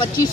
25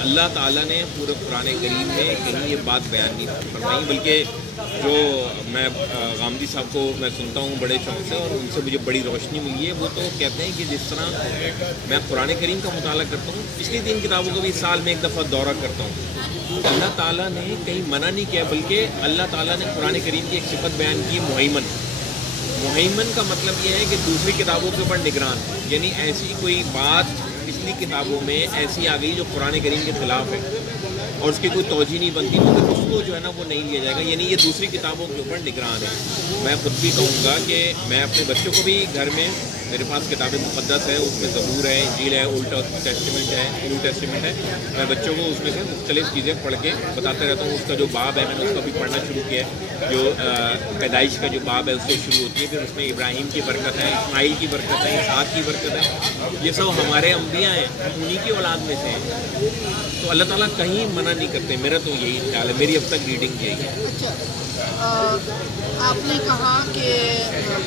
اللہ تعالیٰ نے پورے قرآن کریم میں کہیں یہ بات بیان نہیں فرمائی، بلکہ جو میں غامدی صاحب کو میں سنتا ہوں بڑے شوق سے اور ان سے مجھے بڑی روشنی ملی ہے، وہ تو کہتے ہیں کہ جس طرح میں قرآن کریم کا مطالعہ کرتا ہوں، پچھلی 3 کتابوں کو بھی سال میں ایک دفعہ دورہ کرتا ہوں، اللہ تعالیٰ نے کہیں منع نہیں کیا، بلکہ اللہ تعالیٰ نے قرآن کریم کی ایک صفت بیان کی، مہیمن کا مطلب یہ ہے کہ دوسری کتابوں کے اوپر نگران، یعنی ایسی کوئی بات پچھلی کتابوں میں ایسی آ گئی جو قرآن کریم کے خلاف ہے اور اس کی کوئی توجہ نہیں بنتی، مگر اس کو جو ہے نا وہ نہیں لیا جائے گا، یعنی یہ دوسری کتابوں کے اوپر نگران ہے۔ میں خود بھی کہوں گا کہ میں اپنے بچوں کو بھی گھر میں، میرے پاس کتاب مقدس ہے، اس میں زبور ہے، انجیل ہے، اولڈ ٹیسٹیمنٹ ہے، نیو ٹیسٹیمنٹ ہے، میں بچوں کو اس میں سے مختلف چیزیں پڑھ کے بتاتے رہتا ہوں۔ اس کا جو باب ہے میں نے اس کو بھی پڑھنا شروع کیا ہے، جو پیدائش کا جو باب ہے اس سے شروع ہوتی ہے، پھر اس میں ابراہیم کی برکت ہے، اسماعیل کی برکت ہے، اسحاق کی برکت ہے، یہ سب ہمارے انبیاء ہیں، ہم انہی کی اولاد میں سے ہیں، تو اللہ تعالیٰ کہیں منع نہیں کرتے، میرا تو یہی خیال ہے، میری اب تک ریڈنگ یہی ہے۔ اچھا، آپ نے کہا کہ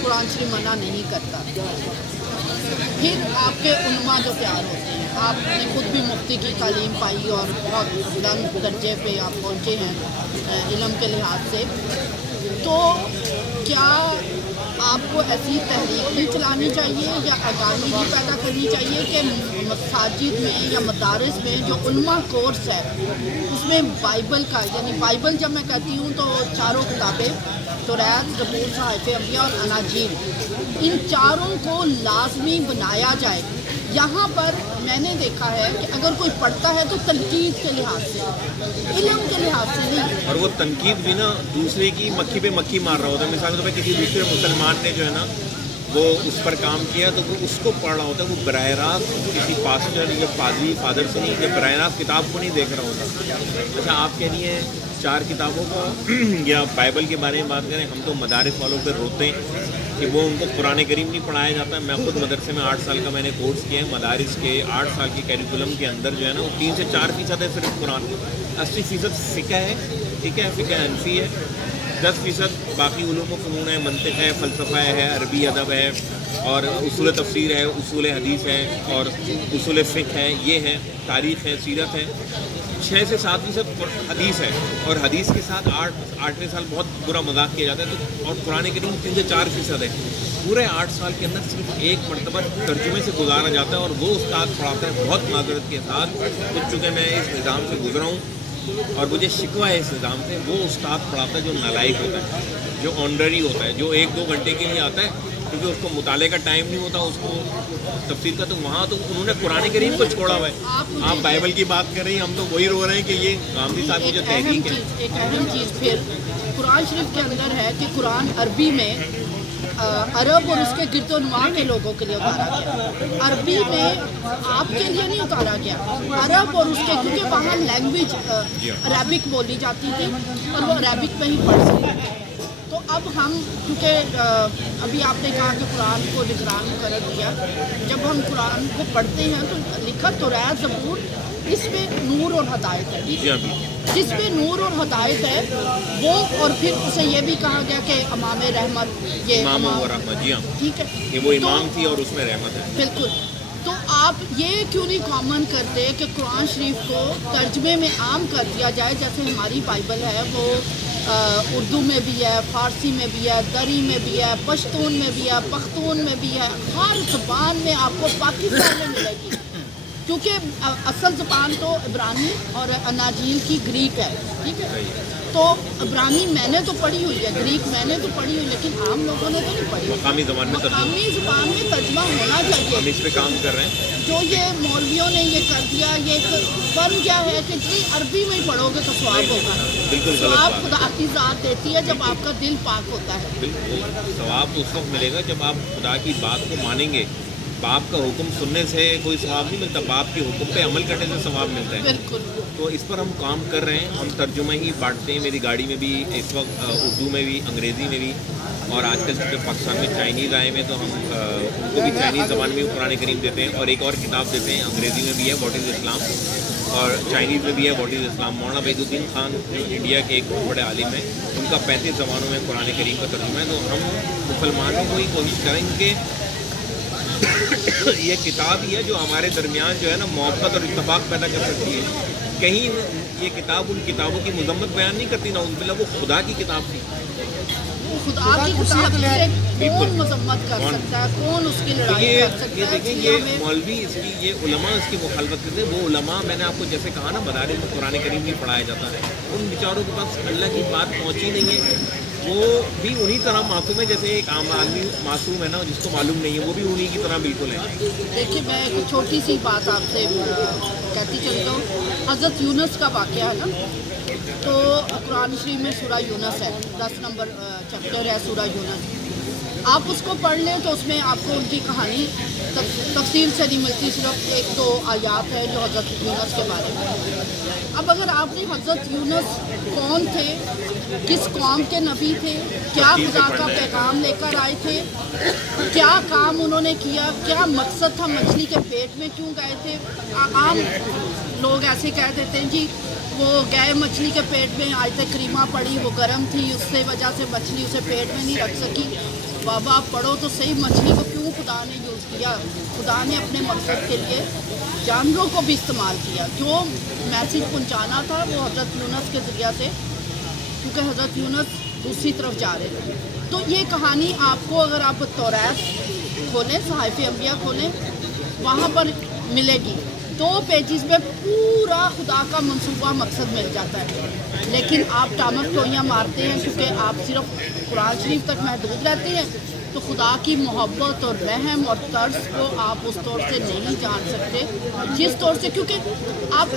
قرآن شریف منع نہیں کرتا، پھر آپ کے علماء جو تیار ہوتے ہیں، آپ نے خود بھی مفتی کی تعلیم پائی اور بہت بلند درجے پہ آپ پہنچے ہیں علم کے لحاظ سے، تو کیا آپ کو ایسی تحریک بھی چلانی چاہیے یا آگاہی بھی پیدا کرنی چاہیے کہ مساجد میں یا مدارس میں جو علماء کورس ہے اس میں بائبل کا، یعنی بائبل جب میں کہتی ہوں تو چاروں کتابیں، توریت، زبور، صحائف انبیاء اور اناجیل، ان چاروں کو لازمی بنایا جائے۔ یہاں پر میں نے دیکھا ہے کہ اگر کوئی پڑھتا ہے تو تنقید کے لحاظ سے، علم کے لحاظ سے نہیں، اور وہ تنقید بھی نا دوسرے کی مکھی پہ مکھی مار رہا ہوتا ہے، مثال کے طور پہ کسی دوسرے مسلمان نے جو ہے نا وہ اس پر کام کیا تو وہ اس کو پڑھ رہا ہوتا ہے، وہ براہ راست کسی پاسٹر یا پادری فادر سے نہیں، یا براہ راست کتاب کو نہیں دیکھ رہا ہوتا۔ اچھا، آپ کہہ رہی ہیں 4 کتابوں کو یا بائبل کے بارے میں بات کریں، ہم تو مدارس والوں پہ روتے ہیں کہ وہ ان کو قرآن کریم نہیں پڑھایا جاتا۔ میں خود مدرسے میں 8 سال کا میں نے کورس کیا ہے، مدارس کے 8 سال کے کیریکولم کے اندر جو ہے نا وہ 3 سے 4% ہے صرف قرآن، 80% فقہ ہے، ٹھیک ہے، فقہ حنفی ہے، 10% باقی علوم و فنون ہے، منطق ہے، فلسفہ ہے، عربی ادب ہے، اور اصول تفسیر ہے، اصول حدیث ہے، اور اصول فقہ ہے، یہ ہے، تاریخ ہے، سیرت ہے۔ 6 سے 7% حدیث ہے، اور حدیث کے ساتھ 8ویں سال بہت برا مذاق کیا جاتا ہے، تو اور قرآن کریم 3 سے 4% ہے۔ پورے 8 سال کے اندر صرف ایک مرتبہ ترجمے سے گزارا جاتا ہے، اور وہ استاد پڑھاتا ہے بہت معذرت کے ساتھ، خود چونکہ میں اس نظام سے گزرا ہوں اور مجھے شکوہ ہے اس نظام سے، وہ استاد پڑھاتا ہے جو نالائق ہوتا ہے، جو آنرری ہوتا ہے، جو 1-2 گھنٹے کے لیے آتا ہے کیونکہ اس کو مطالعے کا ٹائم نہیں ہوتا، اس کو تفسیر کا، تو وہاں تو انہوں نے قرآن کریم کو چھوڑا ہوا ہے۔ آپ بائبل کی بات کر رہی ہیں، ہم تو وہی رو رہے ہیں کہ یہ غامدی صاحب کی جو تحریک ہے۔ ایک اہم چیز پھر قرآن شریف کے اندر ہے کہ قرآن عربی میں عرب اور اس کے گرد و نواح کے لوگوں کے لیے اتارا گیا، عربی میں آپ کے لیے نہیں اتارا گیا، عرب اور اس کے، کیونکہ وہاں لینگویج عربک بولی جاتی تھی اور وہ عربک میں ہی پڑھ سکتے تھے۔ تو اب ہم، کیونکہ ابھی آپ نے کہا کہ قرآن کو نگران مقرر کیا، جب ہم قرآن کو پڑھتے ہیں تو لکھا توریت، زبور، اس میں نور اور ہدایت ہے، جس میں نور اور ہدایت ہے وہ، اور پھر اسے یہ بھی کہا گیا کہ امام رحمت، یہ امام و رحمت، جی ہاں، ٹھیک ہے، کہ وہ امام تھی اور اس میں رحمت ہے، بالکل۔ تو آپ یہ کیوں نہیں کامن کرتے کہ قرآن شریف کو ترجمے میں عام کر دیا جائے، جیسے ہماری بائبل ہے وہ اردو میں بھی ہے، فارسی میں بھی ہے، دری میں بھی ہے، پشتون میں بھی ہے، پختون میں بھی ہے، ہر زبان میں آپ کو پاکستان میں ملے گی، کیونکہ اصل زبان تو عبرانی اور اناجیل کی گریک ہے، ٹھیک ہے۔ تو عبرانی میں نے تو پڑھی ہوئی ہے، گریک میں نے تو پڑھی ہوئی، لیکن عام لوگوں نے تو نہیں پڑھی۔ مقامی زبان میں ترجمہ، مقامی زبان میں ترجمہ ہونا چاہیے، ہم اس پہ کام کر رہے ہیں۔ جو یہ مولویوں نے یہ کر دیا، یہ بن گیا ہے کہ جی عربی میں ہی پڑھو گے تو ثواب ہوگا، بالکل غلط ثواب بات، خدا کی ذات دیتی ہے جب آپ کا دل پاک ہوتا ہے۔ بالکل ثواب تو اس وقت ملے گا جب آپ خدا کی بات کو مانیں گے۔ باپ کا حکم سننے سے کوئی ثواب نہیں ملتا، باپ کے حکم پہ عمل کرنے سے ثواب ملتا ہے۔ بالکل، تو اس پر ہم کام کر رہے ہیں، ہم ترجمہ ہی بانٹتے ہیں، میری گاڑی میں بھی اس وقت اردو میں بھی، انگریزی میں بھی، اور آج کل جو پاکستان میں چائنیز آئے ہوئے تو ہم ان کو بھی چائنیز زبان میں بھی قرآن کریم دیتے ہیں، اور ایک اور کتاب دیتے ہیں انگریزی میں بھی ہے، واٹ از اسلام، اور چائنیز میں بھی ہے واٹ از اسلام۔ مولانا وحید الدین خان جو انڈیا کے ایک بہت بڑے عالم ہیں، ان کا 35 زبانوں میں قرآن کریم کا ترجمہ ہے۔ تو ہم مسلمانوں کو ہی کوشش کریں کہ یہ کتاب ہی ہے جو ہمارے درمیان جو ہے نا محبت اور اتفاق پیدا کر سکتی ہے۔ کہیں یہ کتاب ان کتابوں کی مذمت بیان نہیں کرتی، نعوذ باللہ وہ خدا کی کتاب تھی. خدا کی کتاب سے کون مذمت کر سکتا ہے، کون اس کی تو لڑائی یہ کر سکتا ہے؟ دیکھیں اس لیے یہ ہمیں مولوی اس کی یہ علماء اس کی مخالفت کرتے ہیں. وہ علماء میں نے آپ کو جیسے کہا نا مدارس میں قرآن کریم بھی پڑھایا جاتا ہے، ان بیچاروں کے پاس اللہ کی بات پہنچی نہیں ہے. وہ بھی انہی طرح معصوم ہے جیسے ایک عام آدمی معصوم ہے نا، جس کو معلوم نہیں ہے، وہ بھی انہی کی طرح بالکل ہے. دیکھیے میں ایک چھوٹی سی بات آپ سے کہتی چلتا ہوں. حضرت یونس کا واقعہ ہے نا، تو قرآن شریف میں سورہ یونس ہے، 10 نمبر چیپٹر ہے سورہ یونس. آپ اس کو پڑھ لیں تو اس میں آپ کو ان کی کہانی تفصیل سے نہیں ملتی، صرف 1-2 آیات ہے جو حضرت یونس کے بارے میں. اب اگر آپ نے حضرت یونس کون تھے، کس قوم کے نبی تھے، کیا خدا کا پیغام لے کر آئے تھے، کیا کام انہوں نے کیا، کیا مقصد تھا، مچھلی کے پیٹ میں کیوں گئے تھے. عام لوگ ایسے کہہ دیتے ہیں جی وہ گئے مچھلی کے پیٹ میں، آیت کریمہ پڑی، وہ گرم تھی، اس سے وجہ سے مچھلی اسے پیٹ میں نہیں رکھ سکی. بابا آپ پڑھو تو صحیح، مچھلی کو کیوں خدا نے یوز کیا؟ خدا نے اپنے مقصد کے لیے جانوروں کو بھی استعمال کیا. جو میسیج پہنچانا تھا وہ حضرت یونس کے ذریعہ سے، کیونکہ حضرت یونس دوسری طرف جا رہے تھے. تو یہ کہانی آپ کو اگر آپ توریت کھولیں، صحائف انبیاء کھولیں، وہاں پر ملے گی. 2 پیجز میں پورا خدا کا منصوبہ مقصد مل جاتا ہے. لیکن آپ ٹامک ٹوئیاں مارتے ہیں کیونکہ آپ صرف قرآن شریف تک محدود رہتے ہیں، تو خدا کی محبت اور رحم اور طرز کو آپ اس طور سے نہیں جان سکتے جس طور سے، کیونکہ آپ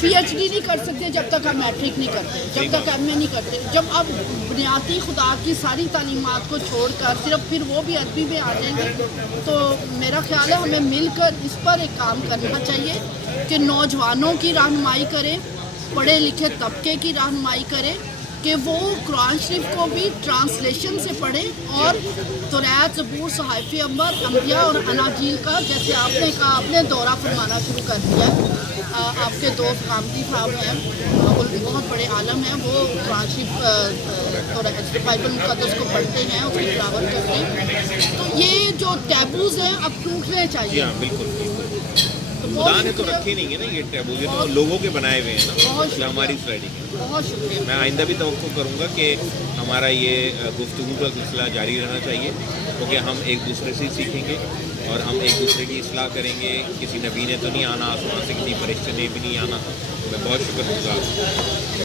PhD نہیں کر سکتے جب تک آپ میٹرک نہیں کرتے، جب تک MA نہیں کرتے. جب آپ بنیادی خدا کی ساری تعلیمات کو چھوڑ کر صرف پھر وہ بھی عربی میں آ جائیں گے، تو میرا خیال ہے ہمیں مل کر اس پر ایک کام کرنا چاہیے کہ نوجوانوں کی رہنمائی کریں، پڑھے لکھے طبقے کی رہنمائی کریں کہ وہ قرآن شریف کو بھی ٹرانسلیشن سے پڑھیں، اور توریت، زبور، صحائف انبیاء اور اناجیل کا، جیسے آپ نے کہا، آپ نے دورہ فرمانا شروع کر دیا ہے. آپ کے دوست قامتی صاحب ہیں، وہ بہت بڑے عالم ہیں، وہ قرآن شریف اور بائبل مقدس کو پڑھتے ہیں، اس کی تلاوت کرتے ہیں. تو یہ جو ٹیبوز ہیں اب ٹوٹنے جی چاہیے. ہاں بالکل. خدا نے تو رکھے نہیں ہے نا یہ ٹیبو، یہ تو لوگوں کے بنائے ہوئے ہیں نا، یہ ہماری سوسائٹی کے. بہت شکریہ. میں آئندہ بھی توقع کروں گا کہ ہمارا یہ گفتگو کا سلسلہ جاری رہنا چاہیے، کیونکہ ہم ایک دوسرے سے سیکھیں گے اور ہم ایک دوسرے کی اصلاح کریں گے. کسی نبی نے تو نہیں آنا آسمان سے، کسی فرشتے نے بھی نہیں آنا. میں بہت شکر گزار ہوں.